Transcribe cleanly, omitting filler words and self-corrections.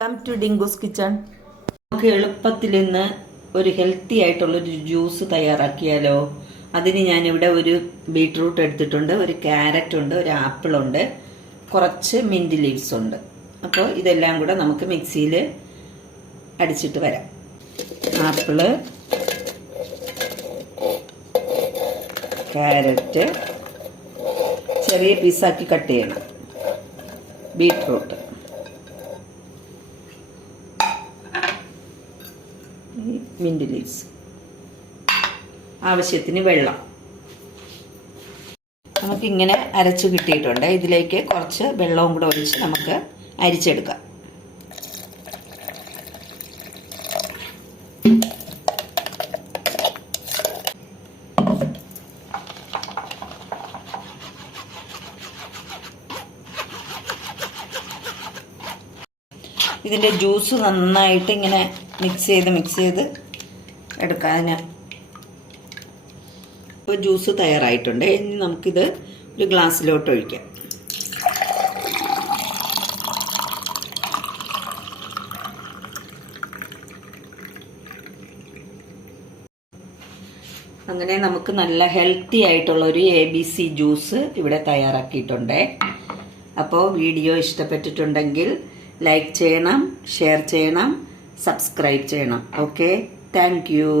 Welcome to Dinkoos kitchen. നമുക്ക് എളുപ്പത്തിൽ ഇന്ന് ഒരു ഹെൽത്തി ആയിട്ടുള്ളൊരു ജ്യൂസ് തയ്യാറാക്കിയാലോ? അതിന് ഞാനിവിടെ ഒരു ബീട്രൂട്ട് എടുത്തിട്ടുണ്ട്, ഒരു ക്യാരറ്റ് ഉണ്ട്, ഒരു ആപ്പിൾ ഉണ്ട്, കുറച്ച് മിൻറ്റ് ലീവ്സ് ഉണ്ട്. അപ്പോൾ ഇതെല്ലാം കൂടെ നമുക്ക് മിക്സിയിൽ അടിച്ചിട്ട് വരാം. ആപ്പിള്, ക്യാരറ്റ് ചെറിയ പീസാക്കി കട്ട് ചെയ്യണം, ബീട്രൂട്ട്, മിൻറ്റ് ലീവ്സ്, ആവശ്യത്തിന് വെള്ളം. നമുക്കിങ്ങനെ അരച്ച് കിട്ടിയിട്ടുണ്ട്. ഇതിലേക്ക് കുറച്ച് വെള്ളവും കൂടെ ഒഴിച്ച് നമുക്ക് അരിച്ചെടുക്കാം. ഇതിൻ്റെ ജ്യൂസ് നന്നായിട്ട് ഇങ്ങനെ മിക്സ് ചെയ്ത് എടുക്കാൻ. ഇപ്പോൾ ജ്യൂസ് തയ്യാറായിട്ടുണ്ട്. ഇനി നമുക്കിത് ഒരു ഗ്ലാസ്സിലോട്ട് ഒഴിക്കാം. അങ്ങനെ നമുക്ക് നല്ല ഹെൽത്തി ആയിട്ടുള്ള ഒരു ABC ജ്യൂസ് ഇവിടെ തയ്യാറാക്കിയിട്ടുണ്ട്. അപ്പോൾ വീഡിയോ ഇഷ്ടപ്പെട്ടിട്ടുണ്ടെങ്കിൽ ലൈക്ക് ചെയ്യണം, ഷെയർ ചെയ്യണം, സബ്സ്ക്രൈബ് ചെയ്യണം. Okay, thank you.